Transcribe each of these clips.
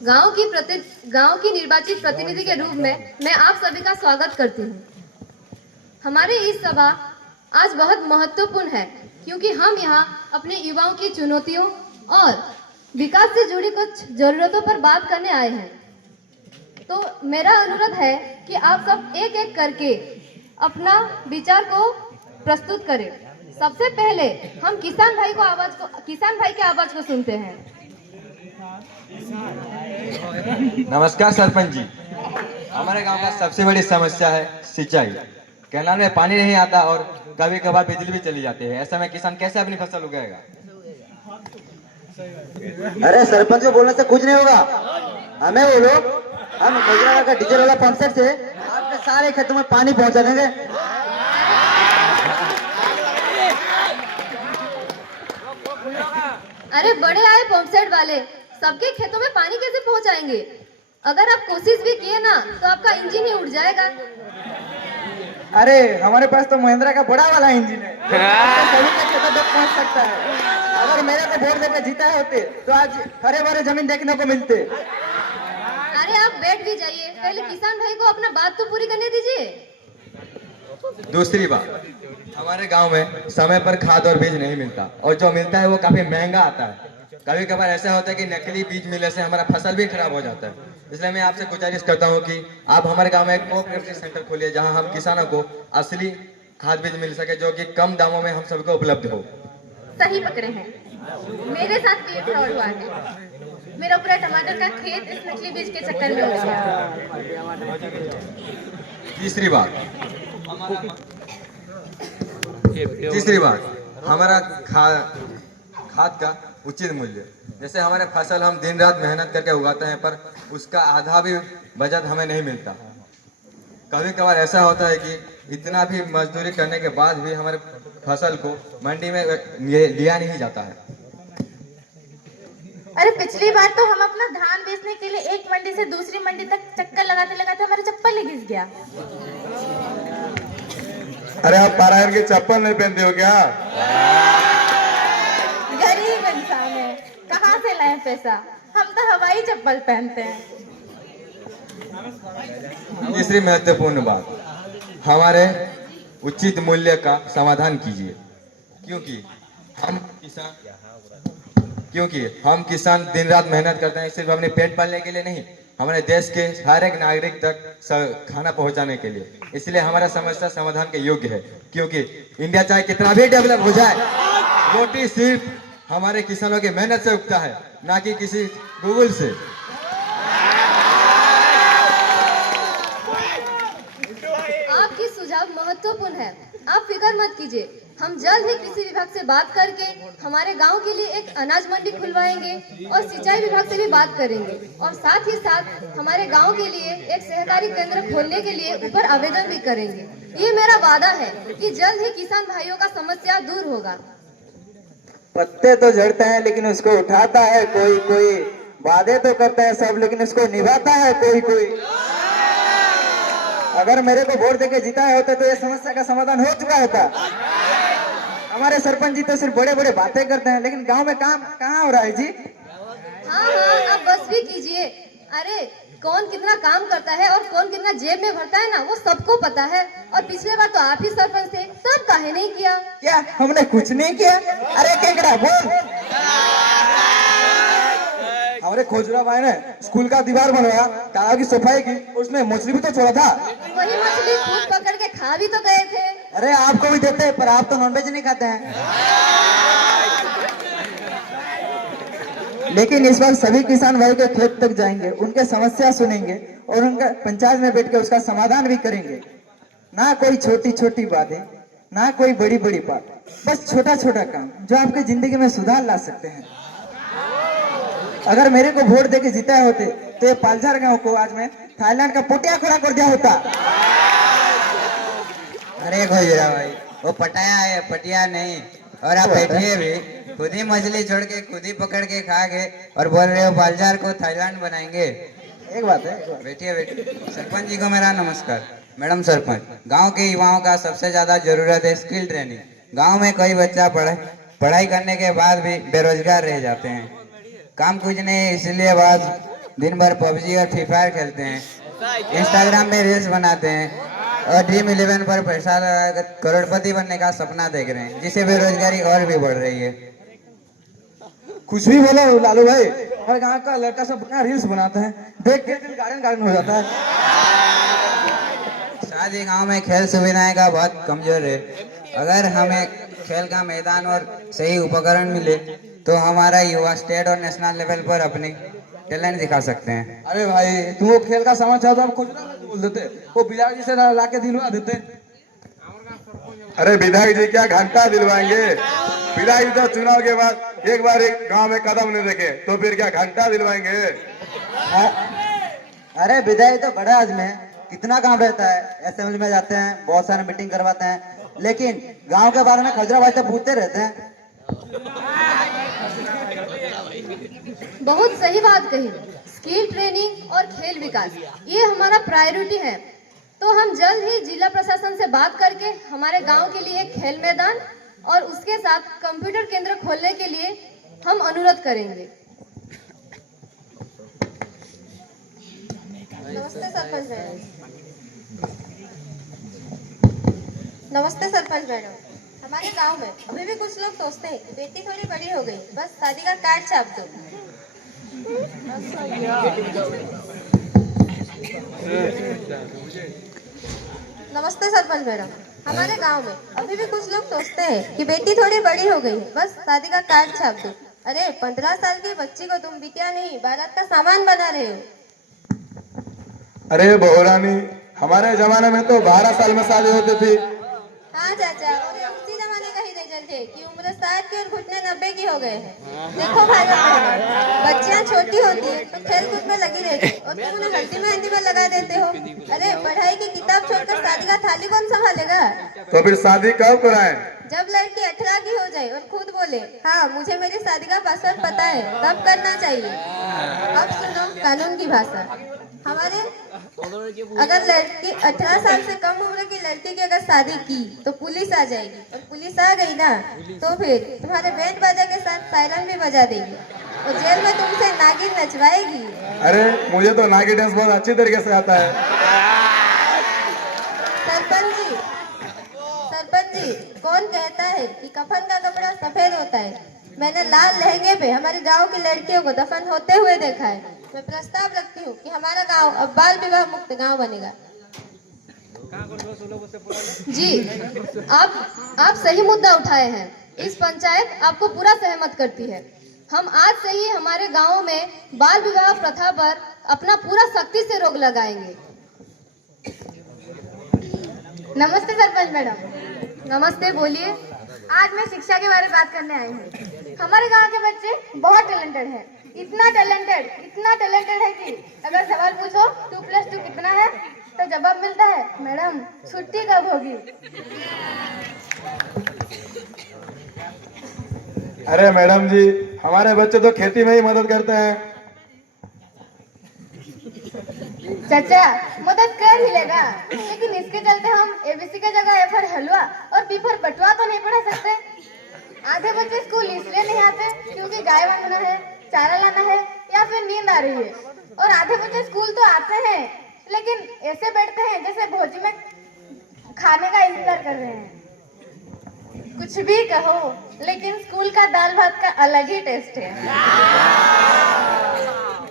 गांव की निर्वाचित प्रतिनिधि के रूप में मैं आप सभी का स्वागत करती हूं। हमारी इस सभा आज बहुत महत्वपूर्ण है क्योंकि हम यहाँ अपने युवाओं की चुनौतियों और विकास से जुड़ी कुछ जरूरतों पर बात करने आए हैं। तो मेरा अनुरोध है कि आप सब एक एक करके अपना विचार को प्रस्तुत करें। सबसे पहले हम किसान भाई के आवाज को सुनते हैं। नमस्कार सरपंच जी। हमारे गांव का सबसे बड़ी समस्या है सिंचाई। कैनाल में पानी नहीं आता और कभी कभार बिजली भी चली जाती है। ऐसे में किसान कैसे अपनी फसल उगाएगा? अरे सरपंच को बोलने से कुछ नहीं होगा। हमें बोलो, हम खजुराहो का डीजल वाला पंप सेट से आपके सारे खेतों में पानी पहुंचा देंगे। अरे बड़े आए पंप सेट वाले, सबके खेतों में पानी कैसे पहुंचाएंगे? अगर आप कोशिश भी किए ना तो आपका इंजन ही उड़ जाएगा। अरे हमारे पास तो महिंद्रा का बड़ा वाला इंजन है, सभी के खेतों तक पहुंच सकता है। अगर मेरे को वोट देकर जीता होते तो आज हरे भरे जमीन देखने को मिलते। अरे आप बैठ भी जाइए, पहले किसान भाई को अपना बात तो पूरी करने दीजिए। दूसरी बात, हमारे गांव में समय पर खाद और बीज नहीं मिलता और जो मिलता है वो काफी महंगा आता है। कभी कभार ऐसा होता है कि नकली बीज मिलने से हमारा फसल भी खराब हो जाता है। इसलिए मैं आपसे गुजारिश करता हूं कि आप हमारे गांव में एक कोऑपरेटिव सेंटर खोलिए जहां हम किसानों को असली खाद बीज मिल सके जो कि कम दामों में हम सबको उपलब्ध हो। सही पकड़े हैं, मेरे साथ भी फ्रॉड हुआ है। मेरा पूरा टमाटर का खेत इस नकली बीज के चक्कर में हो गया। तीसरी बात, हमारा खाद का उचित मूल्य। जैसे हमारे फसल हम दिन रात मेहनत करके उगाते हैं पर उसका आधा भी बचत हमें नहीं मिलता। कभी कभार ऐसा होता है कि इतना भी मजदूरी करने के बाद भी हमारे फसल को मंडी में लिया नहीं जाता है। अरे पिछली बार तो हम अपना धान बेचने के लिए एक मंडी से दूसरी मंडी तक चक्कर लगाते लगाते हमारा चप्पल ही घिस गया। अरे आप पारायण की चप्पल नहीं पहनते हो क्या? गरीब इंसान है, कहाँ से लाए पैसा? हम तो हवाई चप्पल पहनते हैं। तीसरी महत्वपूर्ण बात, हमारे उचित मूल्य का समाधान कीजिए क्योंकि हम किसान दिन रात मेहनत करते हैं सिर्फ अपने पेट पालने के लिए नहीं, हमारे देश के हर एक नागरिक तक खाना पहुंचाने के लिए। इसलिए हमारा समस्या समाधान के योग्य है क्योंकि इंडिया चाहे कितना भी डेवलप हो जाए, रोटी सिर्फ हमारे किसानों की मेहनत से उगता है, ना कि किसी गूगल से। आपकी सुझाव महत्वपूर्ण है, आप फिक्र मत कीजिए। हम जल्द ही कृषि विभाग से बात करके हमारे गांव के लिए एक अनाज मंडी खुलवाएंगे और सिंचाई विभाग से भी बात करेंगे और साथ ही साथ हमारे गांव के लिए एक सहकारी केंद्र खोलने के लिए ऊपर आवेदन भी करेंगे। ये मेरा वादा है कि जल्द ही किसान भाइयों का समस्या दूर होगा। पत्ते तो झड़ते हैं लेकिन उसको उठाता है कोई कोई, वादे तो करते हैं सब लेकिन उसको निभाता है कोई कोई। अगर मेरे को वोट देके जिताया होता तो ये समस्या का समाधान हो चुका होता। हमारे सरपंच जी तो सिर्फ बड़े बड़े बातें करते हैं लेकिन गांव में काम कहाँ हो रहा है जी? हाँ आप बस भी कीजिए। अरे कौन कितना काम करता है और कौन कितना जेब में भरता है ना, वो सबको पता है। और पिछले बार तो आप ही सरपंच थे, तब काहे नहीं किया? क्या हमने कुछ नहीं किया? अरे केकड़ा बोल। हमारे खोजरा भाई ने स्कूल का दीवार बनवाया, तालाब की सफाई की, उसमें मछली भी तो छोड़ा था। वही मछली खुद पकड़ के खा भी तो गए थे। अरे आपको भी देते हैं पर आप तो नॉनवेज नहीं खाते हैं। लेकिन इस बार सभी किसान भाई के खेत तक जाएंगे, उनके समस्या सुनेंगे और उनका पंचायत में बैठ के उसका समाधान भी करेंगे। ना कोई छोटी छोटी बातें, ना कोई बड़ी बड़ी बात, बस छोटा छोटा काम जो आपकी जिंदगी में सुधार ला सकते हैं। अगर मेरे को वोट देके जिताए होते तो ये पालझार गांव को आज मैं थाईलैंड का पोटिया खड़ा कर दिया होता। अरे खोजरा भाई, वो पटाया है, पटिया नहीं। और आप बैठिए भी, खुद ही मछली छोड़ के खुद ही पकड़ के खा गए और बोल रहे हो बालजार को थाईलैंड बनाएंगे। एक बात है, बैठिए बैठिए। सरपंच जी को मेरा नमस्कार। मैडम सरपंच, गांव के युवाओं का सबसे ज्यादा जरूरत है स्किल ट्रेनिंग। गांव में कोई बच्चा पढ़ाई करने के बाद भी बेरोजगार रह जाते हैं, काम कुछ नहीं, इसलिए बाद दिन भर पबजी और फ्री फायर खेलते हैं, इंस्टाग्राम में रील्स बनाते हैं और ड्रीम 11 पर पैसा लगाकर करोड़पति बनने का सपना देख रहे हैं, जिससे बेरोजगारी और भी बढ़ रही है। कुछ भी बोलो लालू भाई, हर गांव का लड़का सब अपना रील्स बनाते हैं, देख के दिल गार्डन गार्डन हो जाता है। शादी गांव में खेल सुविधाएं का बहुत कमजोर है। अगर हमें खेल का मैदान और सही उपकरण मिले तो हमारा युवा स्टेट और नेशनल लेवल पर अपनी टैलेंट दिखा सकते हैं। अरे भाई तुम वो खेल का सामान चाहते हम खुद बोल देते, वो बिलाल जी से ला के दिलवा देते। अरे विधायक जी क्या घंटा दिलवाएंगे? विधायक जी तो चुनाव के बाद एक बार एक गांव में कदम नहीं रखे तो फिर क्या घंटा दिलवाएंगे? अरे विधायक तो बड़ा आदमी है, कितना काम रहता है, असेंबली में जाते हैं, बहुत सारे मीटिंग करवाते हैं, लेकिन गांव के बारे में खजराबाज तो पूछते रहते हैं। बहुत सही बात कही। स्किल ट्रेनिंग और खेल विकास ये हमारा प्रायोरिटी है। तो हम जल्द ही जिला प्रशासन से बात करके हमारे गांव के लिए खेल मैदान और उसके साथ कंप्यूटर केंद्र खोलने के लिए हम अनुरोध करेंगे। नमस्ते सरपंच मैडम। नमस्ते सरपंच मैडम। हमारे गांव में अभी भी कुछ लोग सोचते हैं कि बेटी थोड़ी बड़ी हो गई, बस शादी का कार्ड छाप दो। नमस्ते सरपंच मैडम। हमारे गांव में अभी भी कुछ लोग सोचते हैं कि बेटी थोड़ी बड़ी हो गई है, बस शादी का कार्ड छाप दो। अरे 15 साल की बच्ची को तुम बिटिया नहीं बारात का सामान बना रहे हो। अरे बहुरानी, हमारे जमाने में तो 12 साल में शादी होती थी। हाँ चाचा, और ये उसी जमाने का ही रिजल्ट है कि उम्र 60 की और घुटने 90 की हो गए हैं। देखो भाई बहनों, बच्चियाँ छोटी होती है तो खेल कूद में लगी रहती है और तुम उन्हें हल्दी मेहंदी में लगा देते हो। अरे पढ़ाई की किताब छोड़कर शादी का थाली कौन संभालेगा? तो फिर शादी कब कराएं? जब लड़की 18 की हो जाए और खुद बोले हाँ मुझे मेरी शादी का पासवर्ड पता है, तब करना चाहिए। अब सुनो कानून की भाषा। हमारे अगर लड़की 18 साल से कम उम्र की लड़की की अगर शादी की तो पुलिस आ जाएगी, और पुलिस आ गई ना तो फिर तुम्हारे बैंड बाजा के साथ सायरन भी बजा देगी और जेल में तुमसे नागिन नचवाएगी। अरे मुझे तो नागी डांस बहुत अच्छी तरीके से आता है। सरपंच जी, कौन कहता है कि कफन का कपड़ा सफेद होता है? मैंने लाल लहंगे पे हमारे गांव की लड़कियों को दफन होते हुए देखा है। मैं प्रस्ताव रखती हूँ कि हमारा गांव अब बाल विवाह मुक्त गांव बनेगा। जी, आप सही मुद्दा उठाए हैं। इस पंचायत आपको पूरा सहमत करती है। हम आज से ही हमारे गांव में बाल विवाह प्रथा पर अपना पूरा सख्ती से रोक लगाएंगे। नमस्ते सरपंच मैडम। नमस्ते, बोलिए। आज मैं शिक्षा के बारे में बात करने आई हूँ। हमारे गांव के बच्चे बहुत टैलेंटेड हैं, इतना टैलेंटेड है कि अगर सवाल पूछो 2+2 कितना है तो जवाब मिलता है मैडम छुट्टी कब होगी। अरे मैडम जी, हमारे बच्चे तो खेती में ही मदद करते हैं। चाचा मदद कर ही लेगा, लेकिन इसके चलते हम ABC की जगह A for हलवा और B for बटुआ तो नहीं पढ़ा सकते। आधे बच्चे स्कूल इसलिए नहीं आते क्योंकि गाय बांधना है, चारा लाना है या फिर नींद आ रही है, और आधे बच्चे स्कूल तो आते हैं लेकिन ऐसे बैठते हैं जैसे भोजी में खाने का इंतजार कर रहे हैं। कुछ भी कहो, लेकिन स्कूल का दाल भात का अलग ही टेस्ट है।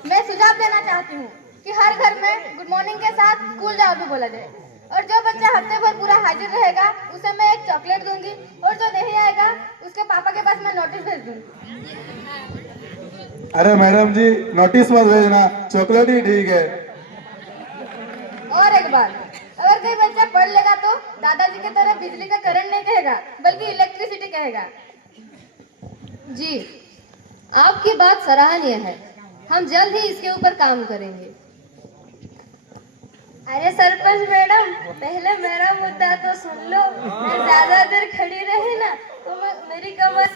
मैं सुझाव देना चाहती हूँ कि हर घर में गुड मॉर्निंग के साथ स्कूल जाओ भी बोला जाए, और जो बच्चा हफ्ते भर पूरा हाजिर रहेगा उसे मैं एक चॉकलेट दूंगी, और जो नहीं आएगा उसके पापा के पास मैं नोटिस भेज दूंगी। अरे मैडम जी, नोटिस मत भेजना, चॉकलेट ही ठीक है। और एक बात, अगर कोई बच्चा पढ़ लेगा तो दादाजी की तरह बिजली का करंट नहीं कहेगा बल्कि इलेक्ट्रिसिटी कहेगा। जी, आपकी बात सराहनीय है। हम जल्द ही इसके ऊपर काम करेंगे। अरे सरपंच मैडम, पहले मेरा मुद्दा तो सुन लो। मैं ज्यादा देर खड़ी रही ना तो मेरी कमर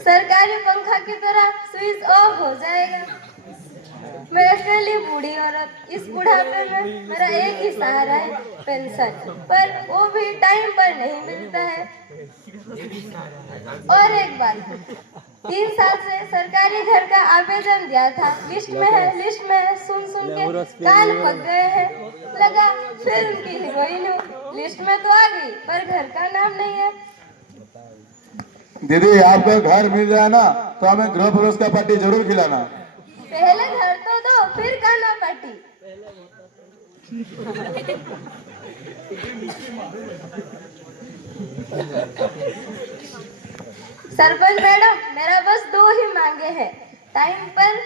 सरकारी पंखा की तरह स्विच ऑफ हो जाएगा। मैं अकेली बूढ़ी औरत, इस बुढ़ापे में मेरा एक ही सहारा है पेंशन, पर वो भी टाइम पर नहीं मिलता है। और एक बात, 3 साल से सरकारी घर का आवेदन दिया था, लिस्ट में है, सुन के कान पक गए हैं। लगा फिल्म की हीरोइन हूँ, लिस्ट में तो आ गई पर घर का नाम नहीं है। दीदी आपको घर मिल जाए ना तो हमें गृह प्रवेश का पार्टी जरूर खिलाना। पहले घर तो दो, फिर खाना पार्टी। सरपंच मैडम, मेरा बस 2 ही मांगे हैं। टाइम पर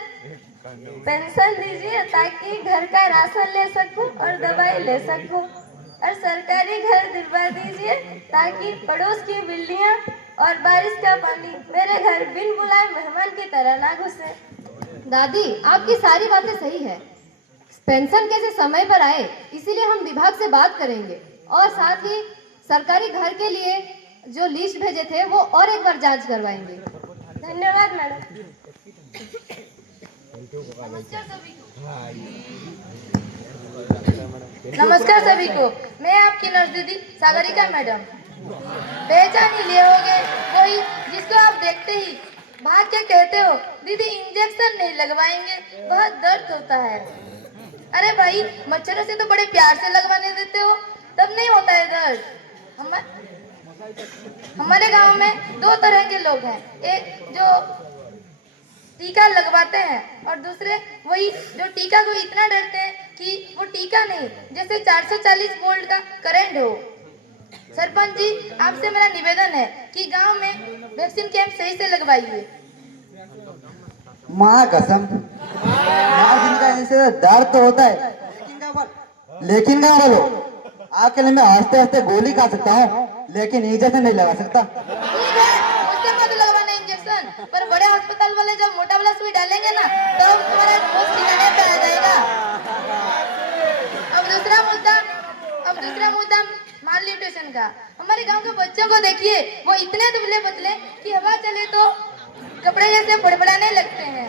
पेंशन दीजिए ताकि घर का राशन ले सकूं और दवाई ले सकूं, और सरकारी घर दिलवा दीजिए ताकि पड़ोस की बिल्लियां और बारिश का पानी मेरे घर बिन बुलाए मेहमान की तरह ना घुसे। दादी, आपकी सारी बातें सही है। पेंशन कैसे समय पर आए, इसीलिए हम विभाग से बात करेंगे और साथ ही सरकारी घर के लिए जो लिस्ट भेजे थे वो और एक बार जांच करवाएंगे। धन्यवाद मैडम। नमस्कार सभी को, मैं आपकी नर्स दीदी सागरिका मैडम। पहचान ही लिए होंगे, वही जिसको आप देखते ही भाग के कहते हो दीदी इंजेक्शन नहीं लगवाएंगे, बहुत दर्द होता है। अरे भाई, मच्छरों से तो बड़े प्यार से लगवाने देते हो, तब नहीं होता है दर्द। हमारे गांव में 2 तरह के लोग हैं, एक जो टीका लगवाते हैं और दूसरे वही जो टीका को इतना डरते हैं कि वो टीका नहीं, जैसे 440 वोल्ट का करंट हो। सरपंच जी, आपसे मेरा निवेदन है कि गांव में वैक्सीन कैंप सही से लगवाइए। माँ कसम, डर तो होता है, लेकिन क्या बोलो, आके मैं आस्ते आस्ते गोली खा सकता हूँ, लेकिन इंजेक्शन नहीं लगा सकता। ठीक है, मुझसे मत लगवाना इंजेक्शन, पर बड़े अस्पताल वाले जब मोटा वाला सुई डालेंगे ना तो तुम्हारा रोज ठिकाने पे आ जाएगा। अब दूसरा मुद्दा माल न्यूट्रिशन का। हमारे गांव के बच्चों को देखिए, वो इतने दुबले पतले कि हवा चले तो कपड़े जैसे फड़फड़ाने लगते हैं।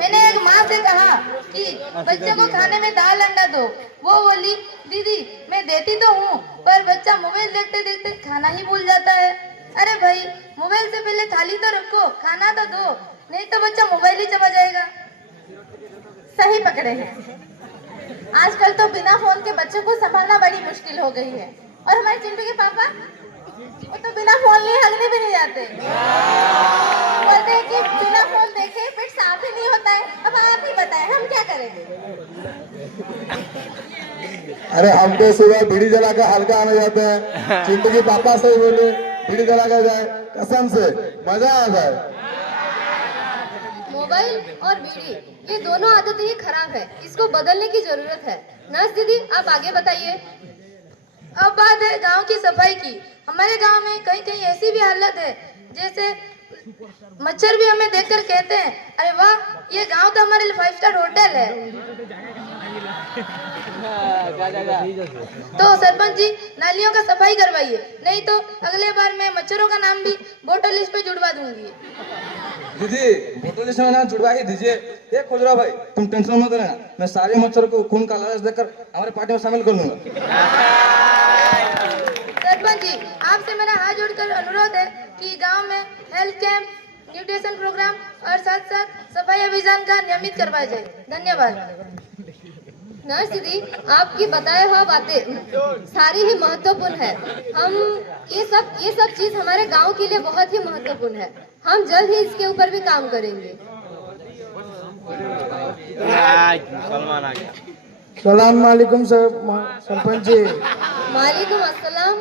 मैंने एक माँ से कहा कि बच्चों को खाने में दाल अंडा दो, वो बोली दीदी मैं देती तो हूँ पर बच्चा मोबाइल देखते देखते खाना ही भूल जाता है। अरे भाई, मोबाइल से पहले थाली तो रखो, खाना तो दो, नहीं तो बच्चा मोबाइल ही चबा जाएगा। सही पकड़े हैं। आजकल तो बिना फोन के बच्चों को संभालना बड़ी मुश्किल हो गई है, और हमारे चिंटू के पापा वो तो बिना फोन लिए हगने भी नहीं जाते, बोलते हैं कि बिना फोन देखे पेट साफ ही नहीं होता है। अब आप ही बताएं हम क्या करेंगे। अरे हम तो सुबह बीड़ी जला कर हल्का आने जाते हैं, चिंटू के पापा से ही बोले बीड़ी जला कर जाए, कसम से मजा आ जाए। मोबाइल और बीड़ी, ये दोनों आदतें ही खराब है, इसको बदलने की जरूरत है। नर्स दीदी, आप आगे बताइए। अब बात है गांव की सफाई की। हमारे गांव में कहीं कहीं ऐसी भी हालत है, जैसे मच्छर भी हमें देखकर कहते हैं अरे वाह, ये गांव तो हमारे लिए 5 स्टार होटल है। तो सरपंच जी, नालियों का सफाई करवाइए, नहीं तो अगले बार मैं मच्छरों का नाम भी वोटर लिस्ट पे जुड़वा दूंगी। दीदी, वोटर लिस्ट में नाम जुड़वा ही दीजिए। ये खुजरा भाई, तुम टेंशन मत लेना, मैं सारे मच्छरों को खून का लालच देकर हमारे पार्टी में शामिल कर लूंगा। सरपंच जी, आपसे मेरा हाथ जोड़कर अनुरोध है कि गांव में हेल्थ कैंप, न्यूट्रिशन प्रोग्राम और साथ साथ सफाई अभियान का नियमित करवाया जाए। धन्यवाद। नर्स दीदी, आपकी बताया हुआ बातें सारी ही महत्वपूर्ण है। हम ये सब चीज हमारे गांव के लिए बहुत ही महत्वपूर्ण है। हम जल्द ही इसके ऊपर भी काम करेंगे। सलाम वालेकुम सरपंच जी। वालेकुम अस्सलाम।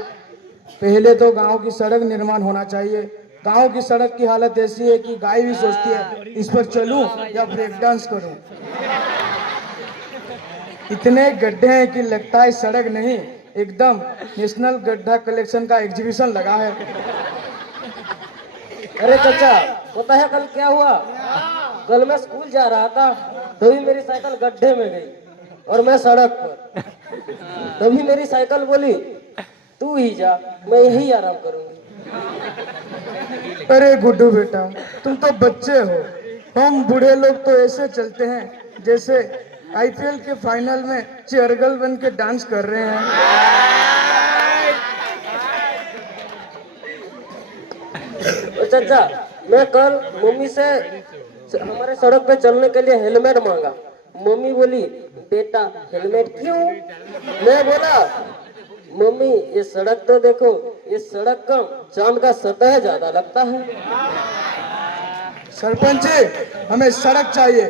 पहले तो गांव की सड़क निर्माण होना चाहिए। गांव की सड़क की हालत ऐसी है कि गाय भी सोचती है इस पर चलूं या ब्रेक डांस करूं। इतने गड्ढे हैं कि लगता है सड़क नहीं, एकदम नेशनल गड्ढा कलेक्शन का एग्जीबिशन लगा है। अरे चाचा, पता है कल क्या हुआ? कल मैं स्कूल जा रहा था, तभी मेरी साइकिल गड्ढे में गई और मैं सड़क पर। तभी मेरी साइकिल बोली तू ही जा, मैं यही आराम करूंगी। अरे गुड्डू बेटा, तुम तो बच्चे हो, हम बूढ़े लोग तो ऐसे चलते हैं जैसे आईपीएल के फाइनल में चेयरगर्ल बन के डांस कर रहे हैं। चाचा, मैं कल मम्मी से हमारे सड़क पे चलने के लिए हेलमेट मांगा। मम्मी बोली बेटा हेलमेट क्यों? मैं बोला मम्मी ये सड़क तो देखो, ये सड़क कम चांद का सतह ज्यादा लगता है। सरपंच जी, हमें सड़क चाहिए,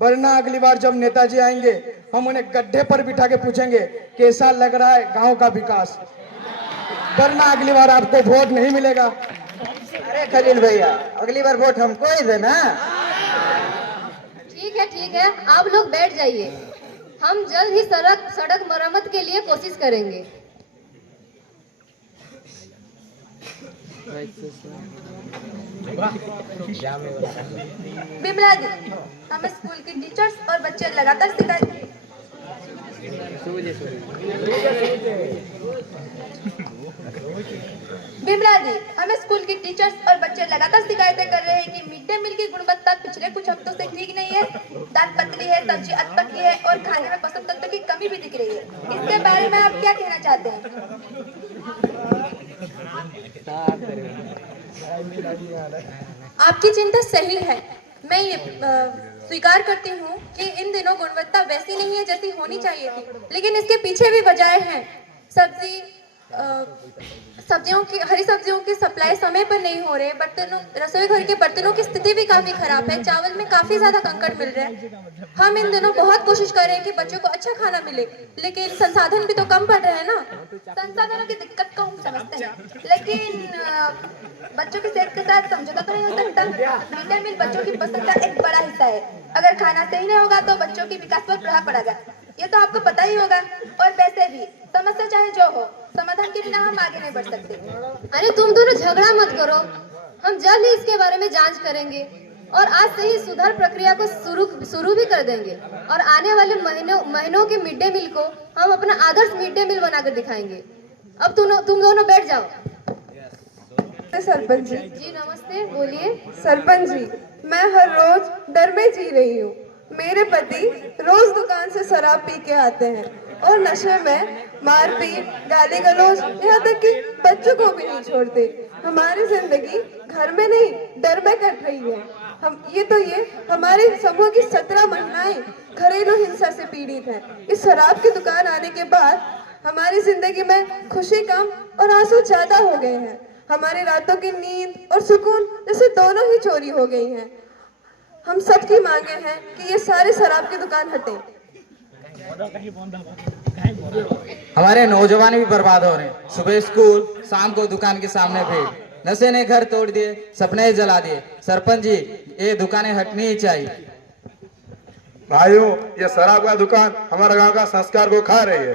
वरना अगली बार जब नेताजी आएंगे हम उन्हें गड्ढे पर बिठा के पूछेंगे कैसा लग रहा है गांव का विकास, वरना अगली बार आपको वोट नहीं मिलेगा। अरे खलील भैया, अगली बार वोट हमको ही देना। ठीक है, आप लोग बैठ जाइए। हम जल्द ही सड़क मरम्मत के लिए कोशिश करेंगे। बिमला दी, हमें स्कूल की टीचर्स और बच्चे लगातार शिकायतें कर रहे हैं कि मिड डे मील की गुणवत्ता पिछले कुछ हफ्तों से ठीक नहीं है। दाल पतली है, सब्जी अधपकी है और खाने में पोषक तत्वों की कमी भी दिख रही है। इसके बारे में आप क्या कहना चाहते हैं? आपकी चिंता सही है। मैं ये स्वीकार करती हूँ कि इन दिनों गुणवत्ता वैसी नहीं है जैसी होनी चाहिए थी, लेकिन इसके पीछे भी वजह है। हरी सब्जियों की सप्लाई समय पर नहीं हो रहे, रसोई घर के बर्तनों की स्थिति भी काफी खराब है, चावल में काफी ज्यादा कंकड़ मिल रहे हैं। हम इन दिनों बहुत कोशिश कर रहे हैं कि बच्चों को अच्छा खाना मिले, लेकिन संसाधन भी तो कम पड़ रहे हैं ना। संसाधनों की दिक्कत को हम समझते हैं, लेकिन बच्चों की सेहत के साथ समझौता तो नहीं हो सकता। मिड डे मील बच्चों की पसंद का एक बड़ा हिस्सा है। अगर खाना सही नहीं होगा तो बच्चों की विकास पर प्रभाव पड़ेगा, ये तो आपको पता ही होगा। और वैसे भी समस्या चाहे जो हो, समाधान के बिना हम आगे नहीं बढ़ सकते। अरे तुम दोनों झगड़ा मत करो, हम जल्द ही इसके बारे में जांच करेंगे और आज से ही सुधार प्रक्रिया को शुरू भी कर देंगे। और आने वाले महीनों के मिड डे मील को हम अपना आदर्श मिड डे मील बनाकर दिखाएंगे। अब तुम दोनों बैठ जाओ। सरपंच जी नमस्ते, बोलिए। सरपंच जी, मैं हर रोज डर में जी रही हूँ। मेरे पति रोज दुकान से शराब पी के आते हैं और नशे में मारपीट, गाली गलौज, यहाँ तक कि बच्चों को भी नहीं छोड़ते। हमारी जिंदगी घर में नहीं डर में कट रही है। ये हमारे समूह की 17 महिलाएं घरेलू हिंसा से पीड़ित हैं। इस शराब की दुकान आने के बाद हमारी जिंदगी में खुशी कम और आंसू ज्यादा हो गए हैं। हमारी रातों की नींद और सुकून जैसे दोनों ही चोरी हो गई हैं। हम सबकी मांगे हैं कि ये सारी शराब की दुकान हटे। हमारे नौजवान भी बर्बाद हो रहे हैं। सुबह स्कूल, शाम को दुकान के सामने भीड़। नशे ने घर तोड़ दिए, सपने जला दिए। सरपंच जी, ये दुकानें हटनी ही चाहिए। भाइयों, ये शराब का दुकान हमारे गांव का संस्कार को खा रही है।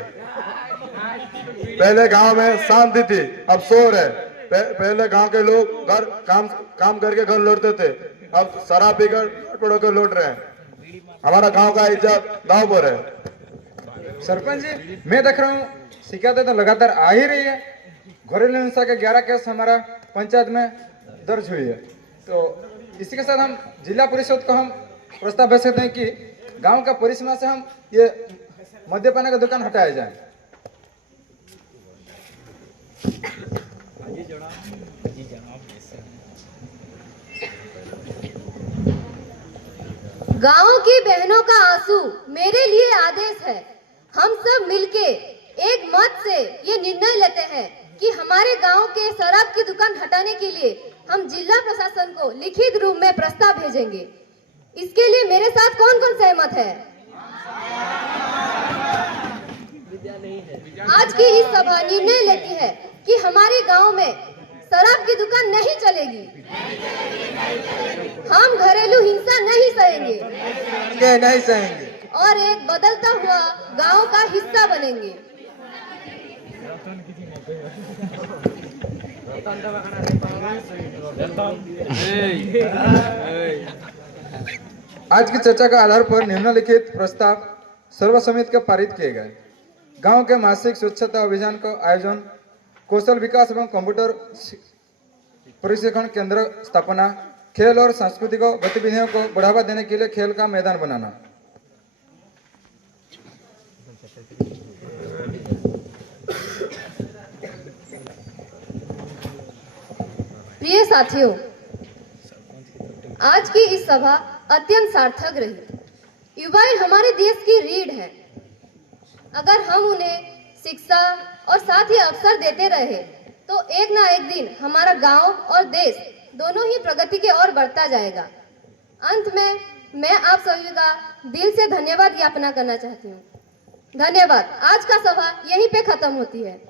पहले गांव में शांति थी, अब शोर है। पहले गांव के लोग घर काम करके घर लौटते थे, अब शराब पीकर पड़ो के लौट रहे हैं। हमारा गांव का इज्जत दांव पर है। सरपंच जी, मैं देख रहा हूँ शिकायतें तो लगातार आ ही रही है। घरेलू हिंसा के 11 केस हमारा पंचायत में दर्ज हुई है। तो इसी के साथ हम जिला परिषद को हम प्रस्ताव भेज सकते हैं कि गांव का परिसीमा से हम ये मद्यपान का दुकान हटाया जाए। गांव की बहनों का आंसू मेरे लिए आदेश है। हम सब मिलके एक मत से ये निर्णय लेते हैं कि हमारे गांव के शराब की दुकान हटाने के लिए हम जिला प्रशासन को लिखित रूप में प्रस्ताव भेजेंगे। इसके लिए मेरे साथ कौन कौन सहमत है? आज की इस सभा निर्णय लेती है कि हमारे गांव में शराब की दुकान नहीं चलेगी। हम घरेलू हिंसा नहीं सहेंगे, नहीं सहेंगे और एक बदलता हुआ गांव का हिस्सा बनेंगे। आज की चर्चा का आधार पर निम्नलिखित प्रस्ताव सर्वसम्मति के पारित किए गए। गांव के मासिक स्वच्छता अभियान का आयोजन, कौशल विकास एवं कंप्यूटर प्रशिक्षण केंद्र स्थापना, खेल और सांस्कृतिक गतिविधियों को बढ़ावा देने के लिए खेल का मैदान बनाना। प्रिय साथियों, आज की इस सभा अत्यंत सार्थक रही। युवाएं हमारे देश की रीढ़ हैं। अगर हम उन्हें शिक्षा और साथ ही अवसर देते रहे तो एक ना एक दिन हमारा गांव और देश दोनों ही प्रगति की ओर बढ़ता जाएगा। अंत में मैं आप सभी का दिल से धन्यवाद ज्ञापना करना चाहती हूँ। धन्यवाद। आज का सभा यहीं पे खत्म होती है।